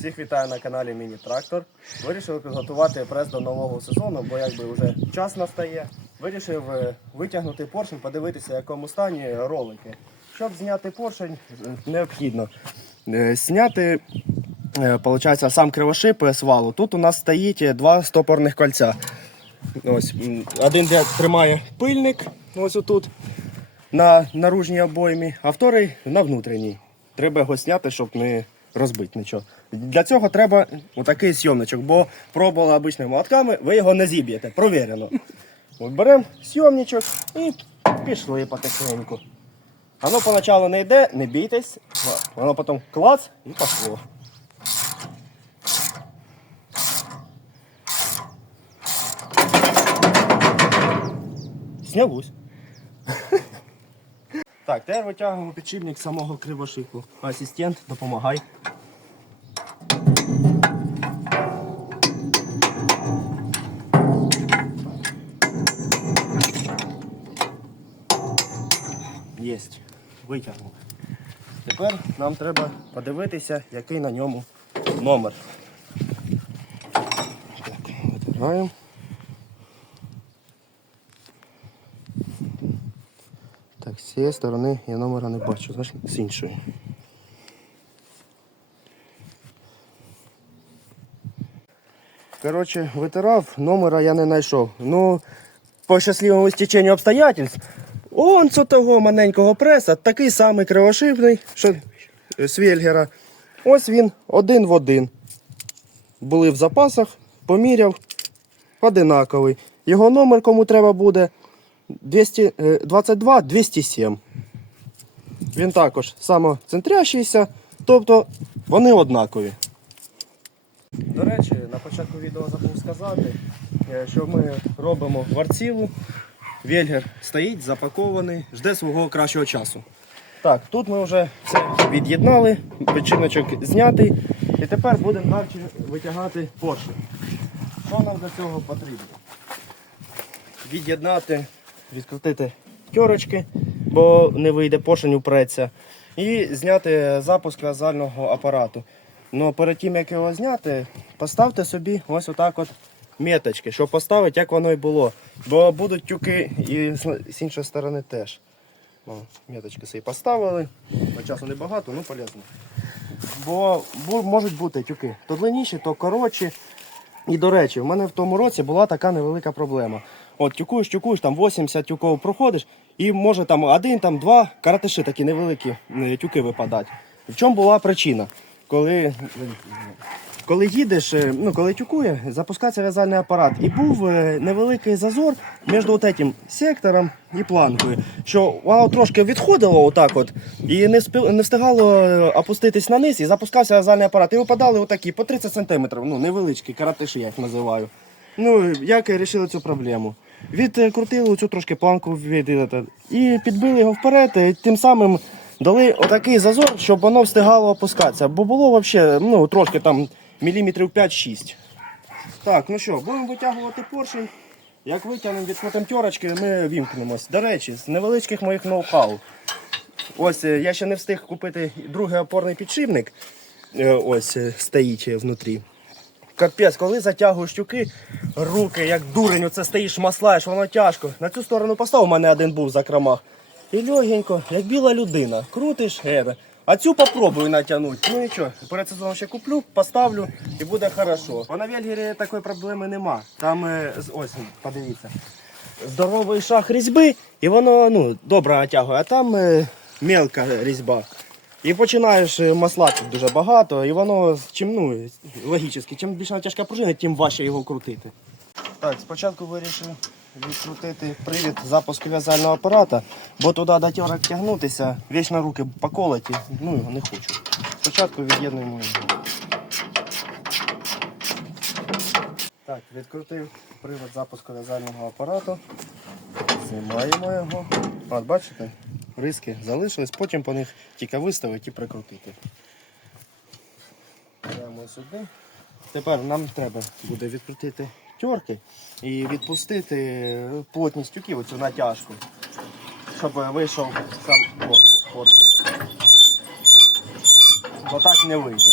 Всіх вітаю на каналі Міні Трактор. Вирішив підготувати прес до нового сезону, бо якби вже час настає. Вирішив е, витягнути поршень, подивитися, в якому стані ролики. Щоб зняти поршень, е, необхідно е, зняти е, получається, сам кривошип е, свалу. Тут у нас стоїть е, два стопорних кольця. Ось, один де тримає пильник, ось отут, на наружній обоймі, а вторий на внутрішній. Треба його зняти, щоб не розбити нічого. Для цього треба отакий сйомничок, бо пробували обичними молотками, ви його не зіб'єте, провірено. Беремо сйомничок і пішли потихеньку. Воно поначалу не йде, не бійтесь, воно потім клац і пішло. Снялось. Так, тепер витягуємо підшипник самого кривошику. Асистент, допомагай. Єсть. Витягнув. Тепер нам треба подивитися, який на ньому номер. Так, витягаємо. Так, цієї сторони я номера не бачу, значить з іншої. Коротше, витирав, номера я не знайшов. Ну, по щасливому стеченню обстоятельств, он з того маленького преса, такий самий кривошипний, що е, Свельгера. Ось він один в один. Були в запасах, поміряв, одинаковий. Його номер, кому треба буде, 200, 22 207. Він також самоцентрящийся, тобто вони однакові. До речі, на початку відео забув сказати, е, що ми робимо варціву. Вельгер стоїть, запакований, жде свого кращого часу. Так, тут ми вже все від'єднали, печіночок знятий. І тепер будемо навчі витягати поршень. Що нам для цього потрібно? Від'єднати, відкрутити тьорочки, бо не вийде поршень упреться. І зняти запуск в'язального апарату. Ну перед тим як його зняти, поставте собі ось отак от меточки, щоб поставити, як воно і було. Бо будуть тюки і з- іншої сторони теж. О, меточки собі поставили. По часу небагато, ну полезно. Бо можуть бути тюки. То длинніші, то коротші. І до речі, в мене в тому році була така невелика проблема. От тюкуєш, тюкуєш, там 80 тюков проходиш, і може там один, там два каратиші такі невеликі тюки випадать. В чому була причина? Коли, коли їдеш, е, ну коли тюкує, запускається в'язальний апарат. І був е, невеликий зазор між этим сектором і планкою, що воно трошки відходило отак от, і не, спи- не встигало е, опуститись на низ, і запускався в'язальний апарат. І випадали отакі по 30 см, ну невеличкі, каратиші, я їх називаю. Ну, як вирішили цю проблему? Відкрутили цю трошки планку від, і підбили його вперед, і тим самим дали отакий зазор, щоб воно встигало опускатися. Бо було взагалі ну, трошки там міліметрів 5-6. Так, ну що, будемо витягувати поршень. Як витягнемо від тьорочки, ми вімкнемось. До речі, з невеличких моїх ноу-хау. Ось е, я ще не встиг купити другий опорний підшипник. Е, Ось е, стоїть внутрі. Капець, коли затягуєш тюки, руки, як дурень, оце стоїш, маслаєш, воно тяжко. На цю сторону постав, у мене один був в закромах. І легенько, як біла людина, крутиш, е, а цю попробую натягнути. Ну нічого, перед сезоном ще куплю, поставлю і буде хорошо. Бо на Вельгері такої проблеми нема. Там е, ось, подивіться, здоровий шаг різьби, і воно ну, добре натягує, а там е, мелка різьба. І починаєш е, маслати дуже багато, і воно чим ну, логічно, чим більше тяжка пружина, тим важче його крутити. Так, спочатку вирішив відкрутити привід запуску в'язального апарата, бо туди до тягнутися, вічно руки поколоті, ну його не хочу. Спочатку від'єднуємо його. Так, відкрутив привод запуску в'язального апарату. Знімаємо його. От, бачите, риски залишились, потім по них тільки виставити і прикрутити. Беремо сюди. Тепер нам треба буде відкрутити тьорки і відпустити плотність тюків, оцю натяжку, щоб вийшов сам поршень. Бо так не вийде.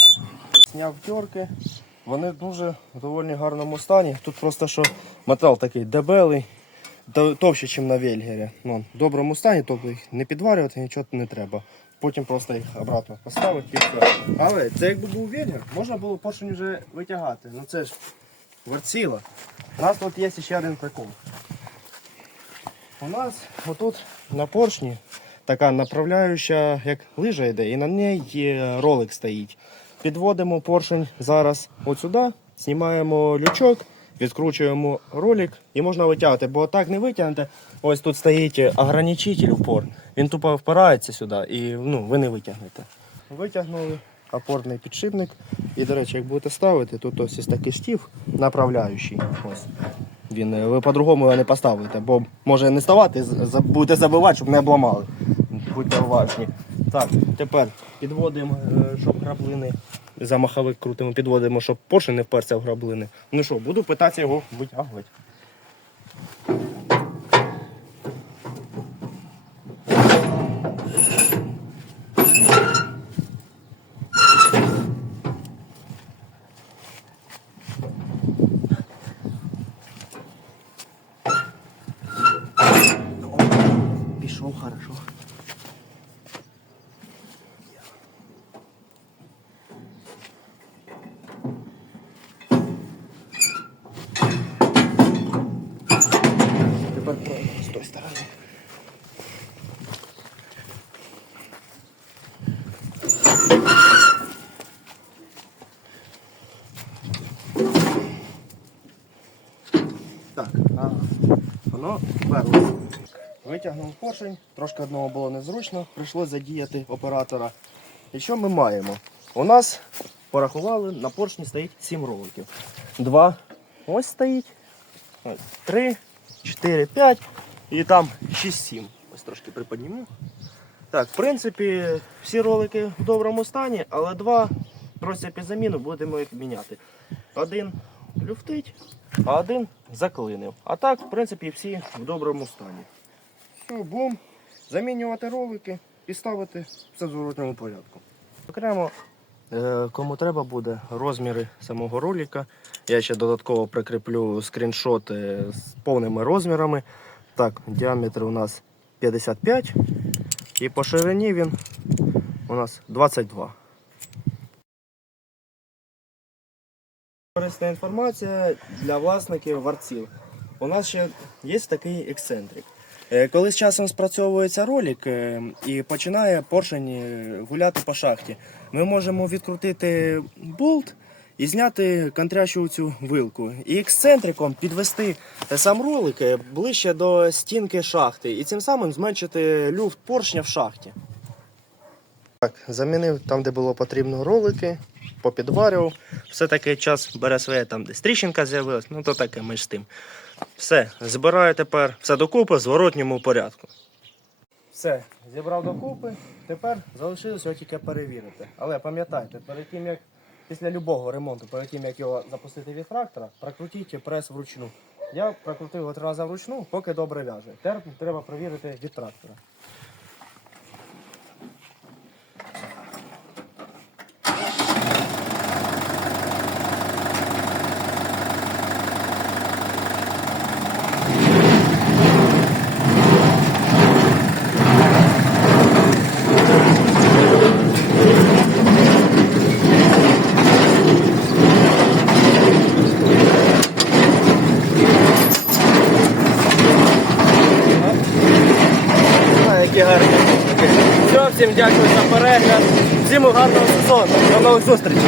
Зняв тьорки. Вони дуже в доволі гарному стані. Тут просто що метал такий дебелий, товще, ніж на вельгері. Ну, в доброму стані, тобто їх не підварювати, нічого не треба. Потім просто їх обратно поставити і все. Але це якби був вельгер, можна було поршень вже витягати. Ну це ж вертіло. У нас тут є ще один прикол. У нас отут на поршні така направляюча, як лижа йде, і на ній ролик стоїть. Підводимо поршень зараз от сюди, знімаємо лючок, відкручуємо ролик і можна витягати, бо так не витягнете. Ось тут стоїть ограничитель упор. Він тупо впирається сюди і ну, ви не витягнете. Витягнули опорний підшипник. І, до речі, як будете ставити, тут ось є такий штів направляючий. Ось. Він, е, ви по-другому його не поставите, бо може не ставати, будете забивати, щоб не обламали. Будьте уважні. Так, тепер підводимо, е, щоб граблини. За маховик крутимо, підводимо, щоб поршень не вперся в граблини. Ну що, буду питатися його витягувати. Пішов хорошо. Тепер правильно, з тої сторони. Так, ага. Воно вперлося. Витягнув поршень, трошки одного було незручно, прийшлося задіяти оператора. І що ми маємо? У нас порахували, на поршні стоїть 7 роликів. Два ось стоїть, три, чотири, п'ять і там 6-7. Ось трошки приподніму. Так, в принципі, всі ролики в доброму стані, але два просять під заміну, будемо їх міняти. Один люфтить, а один заклинив. А так, в принципі, всі в доброму стані. Бум, замінювати ролики і ставити все в зворотньому порядку. Окремо, е, кому треба буде розміри самого ролика. Я ще додатково прикріплю скріншоти з повними розмірами. Так, діаметр у нас 55 і по ширині він у нас 22. Корисна інформація для власників варців. У нас ще є такий ексцентрик. Е, Коли з часом спрацьовується ролик е, і починає поршень е, гуляти по шахті, ми можемо відкрутити болт і зняти контрящу цю вилку. І ексцентриком підвести сам ролик ближче до стінки шахти і цим самим зменшити люфт поршня в шахті. Так, замінив там, де було потрібно ролики, попідварював. Все-таки час бере своє там, де стріщинка з'явилась, ну то таке ми ж з тим. Все, збираю тепер все докупи в зворотньому порядку. Все, зібрав докупи. Тепер залишилося тільки перевірити. Але пам'ятайте, перед тим як після любого ремонту, перед тим як його запустити від трактора, прокрутіть прес вручну. Я прокрутив його три рази вручну, поки добре в'яже. Тепер треба перевірити від трактора. А, які гарні. Все, всім дякую за перегляд. Всім гарного сезону. До нових зустрічей.